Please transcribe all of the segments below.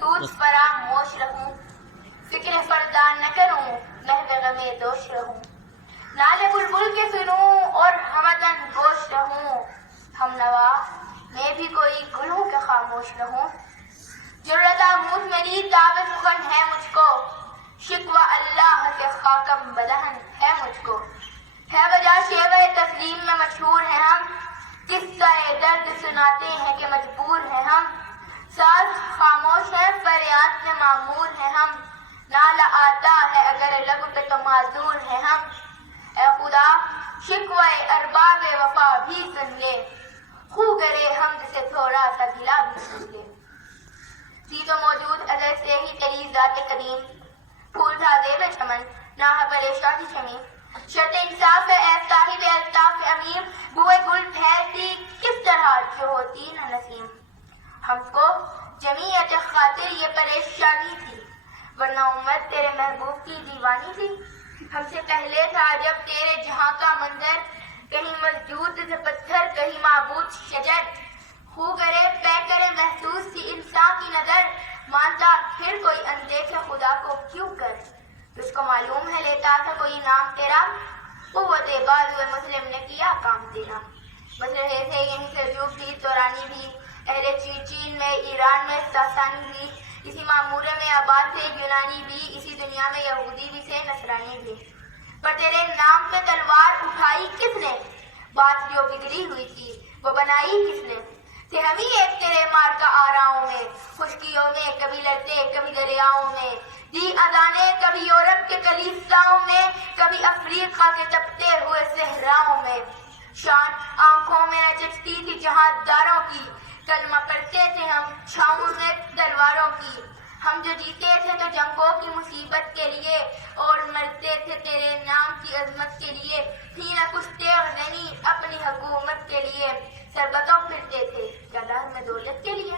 تجھ فراموش رہوں، فکر فردا نہ کروں، محو غم دوش رہوں، نالے بلبل کے سنوں اور ہمدن گوش رہوں، ہم نوا میں بھی کوئی گل ہوں کہ خاموش رہوں، جرأت آموز میری تاب سخن ہے مجھ کو، شکوہ اللہ سے خاکم بدہن ہے مجھ کو، ہے وجہ شیوہ تسلیم میں مشہور ہیں ہم، قصہ درد سناتے ہیں کہ مجبور ہیں ہم، ساز خاموش ہے فریاد سے معمور ہیں ہم، نالہ آتا ہے اگر لب پہ تو معذور ہیں ہم، اے خدا شکوہ ارباب وفا بھی سن لے، خو گرے حمد سے تھوڑا سا گلا بھی سن لے، تھی تو موجود ازل سے ہی تیری ذات قدیم، پھول تھا زیب چمن نہ ہے پریشانی شمی، شرط انصاف ہے اے صاحب الطاف امیر، بوئے گل ٹھہرتی کس طرح جو ہوتی نہ نسیم، ہم کو جمیعت خاطر یہ پریشانی تھی، ورنہ امت تیرے محبوب کی دیوانی تھی، ہم سے پہلے تھا جب تیرے جہاں کا منظر، کہیں مسجود سے پتھر کہیں معبود شجر، خو کرے پے کرے محسوس تھی انسان کی نظر، مانتا پھر کوئی اندیکھے خدا کو کیوں کر، تجھ کو معلوم ہے لیتا تھا کوئی نام تیرا، قوت بازو مسلم نے کیا کام تیرا، بس رہے تھے یہیں سلجوق بھی تورانی بھی، اہل چین میں ایران میں ساسانی بھی، اسی معمورے میں آباد تھے یونانی بھی، اسی دنیا میں یہودی بھی تھے نصرانی بھی، پر تیرے نام پہ تلوار اٹھائی کس نے، بات جو بگڑی ہوئی تھی وہ بنائی کس نے، تھے ہم ہی ایک تیرے مار کا آراؤں میں، خشکیوں میں کبھی لڑتے کبھی دریاؤں میں، دی اذانے کبھی یورپ کے کلیساؤں میں، کبھی افریقہ کے تپتے ہوئے صحراؤں میں، شان آنکھوں میں نچتی تھی جہاں داروں کی، کلمہ پڑھتے تھے ہم چھاؤں میں تلواروں کی، ہم جو جیتے تھے تو جنگوں کی مصیبت کے لیے، اور مرتے تھے تیرے نام کی عظمت کے لیے، تھی نہ کچھ تیغ زنی اپنی حکومت کے لیے، سربتوں پھرتے تھے جلال میں دولت کے لیے،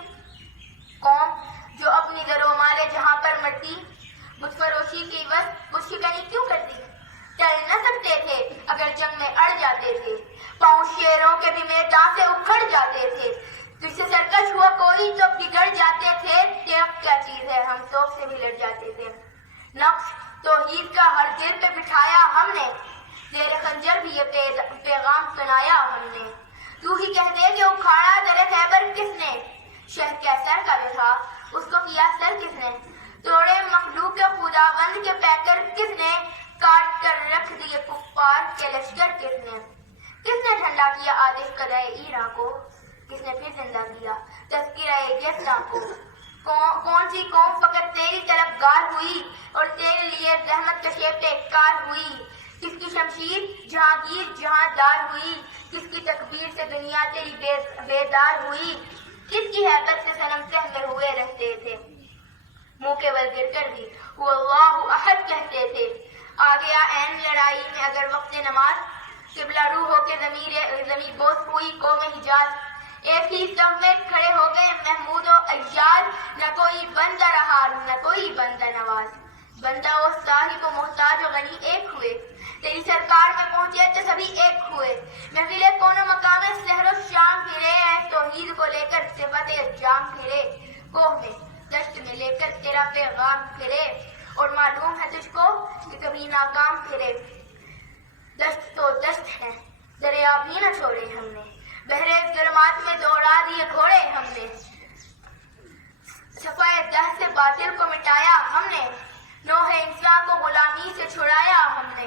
قوم جو اپنی در و مال جہاں پر مرتی، بت فروشی کی بس اس کی کنی کیوں کرتی، ٹل نہ سکتے تھے اگر جنگ میں اڑ جاتے تھے، پاؤں شیروں کے بھی میدان سے اکھڑ جاتے تھے، تجھ سے سرکش ہوا کوئی تو بگڑ جاتے تھے، تیغ کیا چیز ہے ہم توپ سے بھی لڑ جاتے تھے، نقش توحید کا ہر دل پہ بٹھایا ہم نے، زیر خنجر بھی یہ پیغام سنایا ہم نے، تو ہی کہہ دے کہ اکھاڑا در خیبر کس نے، شہر کیا سر کا تھا اس کو کیا سر کس نے، توڑے مخلوق خداوند کے پیکر کس نے، کاٹ کر رکھ دیے کفار کے لشکر کس نے ٹھنڈا کیا آتش قلعہ ایران کو، کس نے پھر زندہ کیا تذکرہ جسنا کو، کون سی قوم فقط تیری طلبگار ہوئی اور تیرے لیے زحمت کشے پیکار ہوئی، کس کی شمشیر جہانگیر جہاں دار ہوئی، کس کی تکبیر سے دنیا تیری بیدار ہوئی، کس کی حیبت سے صنم سہمے ہوئے رہتے تھے، منہ کے بل گر کر بھی وہ اللہ احد کہتے تھے، آ گیا عین لڑائی میں اگر وقت نماز، قبلہ روح ہو کے زمین بوس ہوئی قوم حجاز، ایک ہی صف میں کھڑے ہو گئے محمود و ایاز، نہ کوئی بندہ رہا نہ کوئی بندہ نواز، بندہ و صاحب و محتاج و غنی ایک ہوئے، تیری سرکار میں پہنچے تو سبھی ایک ہوئے، محفل کون و مقام سحر و شام پھرے، توحید کو لے کر صفت جام پھرے، کوہ میں دشت میں لے کر تیرا پیغام پھرے، اور معلوم ہے تجھ کو کہ کبھی ناکام پھرے، دشت تو دشت ہے دریا بھی نہ چھوڑے ہم نے، بحر ظلمات میں دوڑا دیے گھوڑے ہم نے، صفائے دہ سے باطل کو مٹایا ہم نے، نوح انسان کو غلامی سے چھڑایا ہم نے،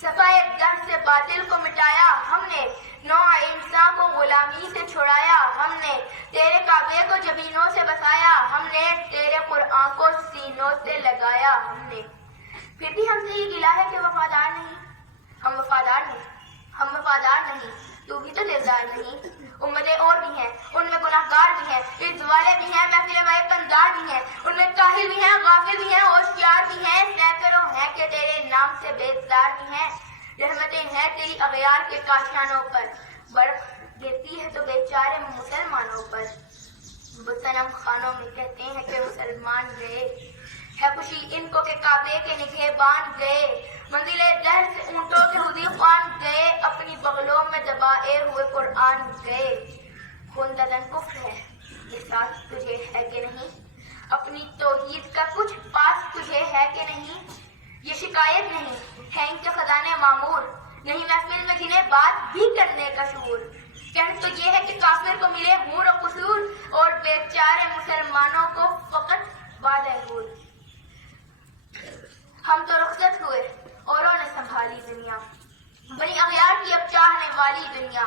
صفائے دہ سے باطل کو مٹایا ہم نے، نوح انسان کو غلامی سے چھڑایا ہم نے، تیرے کعبے کو جبینوں سے بسایا ہم نے، تیرے قرآن کو سینوں سے لگایا ہم نے، پھر بھی ہم سے یہ گلہ ہے کہ وفادار نہیں، ہم وفادار نہیں، تو بھی تو دلدار نہیں، امتیں اور بھی ہیں ان میں گناہ گار بھی ہیں، عز والے بھی ہیں محفل میں پندار بھی ہیں، ان میں کاہل بھی ہیں غافل بھی ہیں ہوشیار بھی ہیں، سینکڑوں ہیں کہ تیرے نام سے بیزار بھی ہیں، رحمتیں ہیں تیری اغیار کے کاشانوں پر، برف گرتی ہے تو بیچارے مسلمانوں پر، صنم خانوں میں کہتے ہیں کہ مسلمان گئے، ہے خوشی ان کو کہ کعبے کے نگہبان گئے، منزل دہر سے اونٹوں کے حضی خوان گئے، اپنی بغلوں میں دبائے ہوئے قرآن گئے، خون ددن کفر ہے یہ ساتھ تجھے ہے کہ نہیں، اپنی توحید کا کچھ پاس تجھے ہے کہ نہیں؟ یہ شکایت نہیں ہے ان کے خزانے معمور، نہیں محفل میں جنہیں بات بھی کرنے کا شعور۔ کہنا تو یہ ہے کہ کافر کو ملے حور و قصور، اور بیچارے مسلمانوں کو فقط وعدہ حور۔ ہم تو رخصت ہوئے اوروں نے سنبھالی دنیا، بنی اغیار کی اب چاہنے والی دنیا،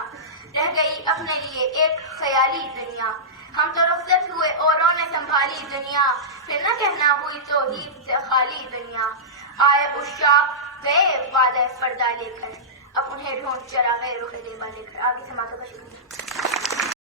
رہ گئی اپنے لیے ایک خیالی دنیا۔ ہم تو رخصت ہوئے اوروں نے سنبھالی دنیا، پھر نہ کہنا ہوئی توحید سے خالی دنیا۔ آئے عشاق گئے وعدہ فردا لے کر، اب انہیں ڈھونڈ چرا گئے رخ دیبا لے کر۔ آگے سماعتوں کا شکریہ۔